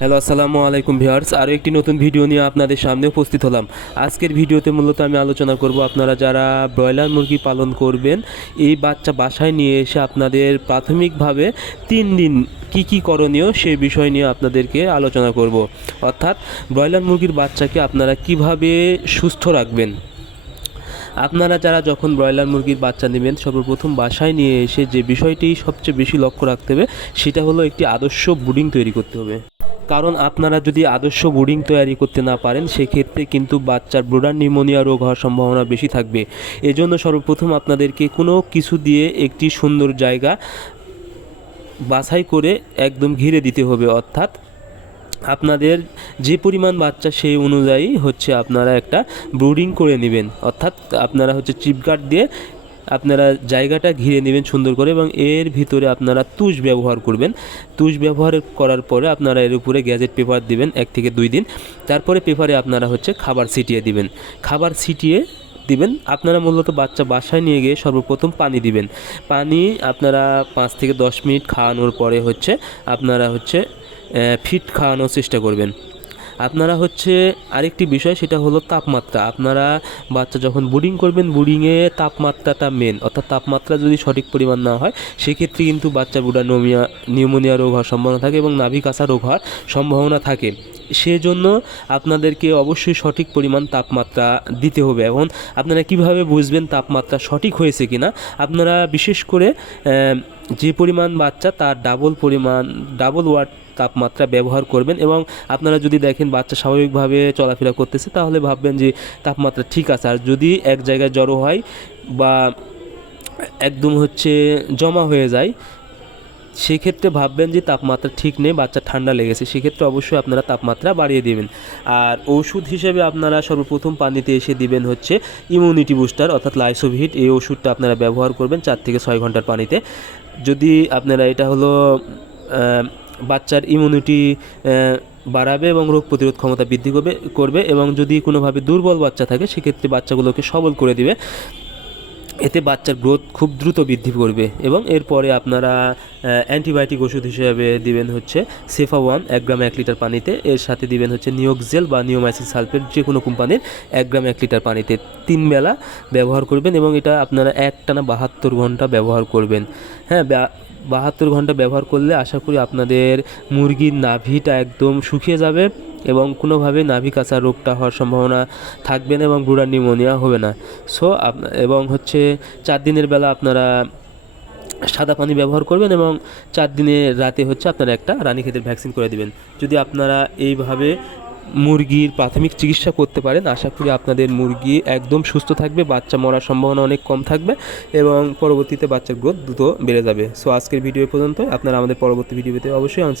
Hello আসসালামু আলাইকুম viewers আরও একটি নতুন ভিডিও নিয়ে আপনাদের সামনে উপস্থিত হলাম। আজকের ভিডিওতে মূলত আমি আলোচনা করব আপনারা যারা ব্রয়লার মুরগি পালন করবেন, এই বাচ্চা বাসায় নিয়ে এসে আপনাদের প্রাথমিকভাবে তিন দিন কি কি করণীয় সেই বিষয় নিয়ে আপনাদেরকে আলোচনা করব। অর্থাৎ ব্রয়লার মুরগির বাচ্চাকে আপনারা কীভাবে সুস্থ রাখবেন? আপনারা যারা যখন ব্রয়লার মুরগির বাচ্চা নেবেন, সর্বপ্রথম বাসায় নিয়ে এসে যে বিষয়টি সবচেয়ে বেশি লক্ষ্য রাখতে হবে, সেটা হলো একটি আদর্শ বুডিং তৈরি করতে হবে। কারণ আপনারা যদি আদর্শ বুডিং তৈরি করতে না পারেন, সেক্ষেত্রে কিন্তু বাচ্চার ব্রোডার নিউমোনিয়া রোগ হওয়ার সম্ভাবনা বেশি থাকবে। এজন্য সর্বপ্রথম আপনাদেরকে কোনো কিছু দিয়ে একটি সুন্দর জায়গা বাছাই করে একদম ঘিরে দিতে হবে। অর্থাৎ আপনাদের যে পরিমাণ বাচ্চা সেই অনুযায়ী হচ্ছে আপনারা একটা ব্রুডিং করে নেবেন। অর্থাৎ আপনারা হচ্ছে চিপগার্ড দিয়ে আপনারা জায়গাটা ঘিরে নেবেন সুন্দর করে এবং এর ভিতরে আপনারা তুষ ব্যবহার করবেন। তুষ ব্যবহার করার পরে আপনারা এর উপরে গ্যাজেট পেপার দিবেন এক থেকে দুই দিন। তারপরে পেপারে আপনারা হচ্ছে খাবার ছিটিয়ে দিবেন। খাবার ছিটিয়ে দিবেন। আপনারা মূলত বাচ্চা বাসায় নিয়ে গিয়ে সর্বপ্রথম পানি দিবেন। পানি আপনারা পাঁচ থেকে দশ মিনিট খাওয়ানোর পরে হচ্ছে আপনারা হচ্ছে ফিট খাওয়ানোর চেষ্টা করবেন। আপনারা হচ্ছে আরেকটি বিষয়, সেটা হলো তাপমাত্রা। আপনারা বাচ্চা যখন বুডিং করবেন বুডিংয়ে তাপমাত্রাটা মেন অর্থাৎ তাপমাত্রা যদি সঠিক পরিমাণ না হয়, সেক্ষেত্রে কিন্তু বাচ্চা বুড়া নোমিয়া নিউমোনিয়া রোগ হওয়ার সম্ভাবনা থাকে এবং নাভি রোগ হওয়ার সম্ভাবনা থাকে। সেজন্য আপনাদেরকে অবশ্যই সঠিক পরিমাণ তাপমাত্রা দিতে হবে। এখন আপনারা কীভাবে বুঝবেন তাপমাত্রা সঠিক হয়েছে কিনা? আপনারা বিশেষ করে যে পরিমাণ বাচ্চা তার ডাবল পরিমাণ ডাবল ওয়াট তাপমাত্রা ব্যবহার করবেন এবং আপনারা যদি দেখেন বাচ্চা স্বাভাবিকভাবে চলাফেরা করতেছে, তাহলে ভাববেন যে তাপমাত্রা ঠিক আছে। আর যদি এক জায়গায় জড়ো হয় বা একদম হচ্ছে জমা হয়ে যায় সেক্ষেত্রে ভাববেন যে তাপমাত্রা ঠিক নেই, বাচ্চা ঠান্ডা লেগেছে, সেক্ষেত্রে অবশ্যই আপনারা তাপমাত্রা বাড়িয়ে দিবেন। আর ওষুধ হিসেবে আপনারা সর্বপ্রথম পানিতে এসে দিবেন হচ্ছে ইমিউনিটি বুস্টার অর্থাৎ লাইসোভিট এই ওষুধটা আপনারা ব্যবহার করবেন চার থেকে ছয় ঘণ্টার পানিতে। যদি আপনারা এটা হলো বাচ্চার ইমিউনিটি বাড়াবে এবং রোগ প্রতিরোধ ক্ষমতা বৃদ্ধি করবে করবে এবং যদি কোনোভাবে দুর্বল বাচ্চা থাকে, সেক্ষেত্রে বাচ্চাগুলোকে সবল করে দিবে। এতে বাচ্চার গ্রোথ খুব দ্রুত বৃদ্ধি করবে এবং এরপরে আপনারা অ্যান্টিবায়োটিক ওষুধ হিসেবে দিবেন হচ্ছে সেফা ওয়ান এক গ্রাম এক লিটার পানিতে। এর সাথে দিবেন হচ্ছে নিয়োক্সেল বা নিওমাইসিন সালফেট যে কোনো কোম্পানির এক গ্রাম এক লিটার পানিতে। তিন বেলা ব্যবহার করবেন এবং এটা আপনারা একটানা বাহাত্তর ঘণ্টা ব্যবহার করবেন। হ্যাঁ বাহাত্তর ঘণ্টা ব্যবহার করলে আশা করি আপনাদের মুরগির নাভিটা একদম শুকিয়ে যাবে। এবং কোনোভাবে নাভি কাঁচা রোগটা হওয়ার সম্ভাবনা থাকবে না এবং ব্রুডার নিউমোনিয়া হবে না। সো এবং হচ্ছে চার দিনের বেলা আপনারা সাদা পানি ব্যবহার করবেন এবং চার দিনের রাতে হচ্ছে আপনারা একটা রানী রানীক্ষেতের ভ্যাকসিন করে দেবেন। যদি আপনারা এইভাবে মুরগির প্রাথমিক চিকিৎসা করতে পারেন, আশা করি আপনাদের মুরগি একদম সুস্থ থাকবে, বাচ্চা মরার সম্ভাবনা অনেক কম থাকবে এবং পরবর্তীতে বাচ্চার গ্রোথ দ্রুত বেড়ে যাবে। সো, আজকের ভিডিও পর্যন্ত আপনারা আমাদের পরবর্তী ভিডিওতে অবশ্যই আমার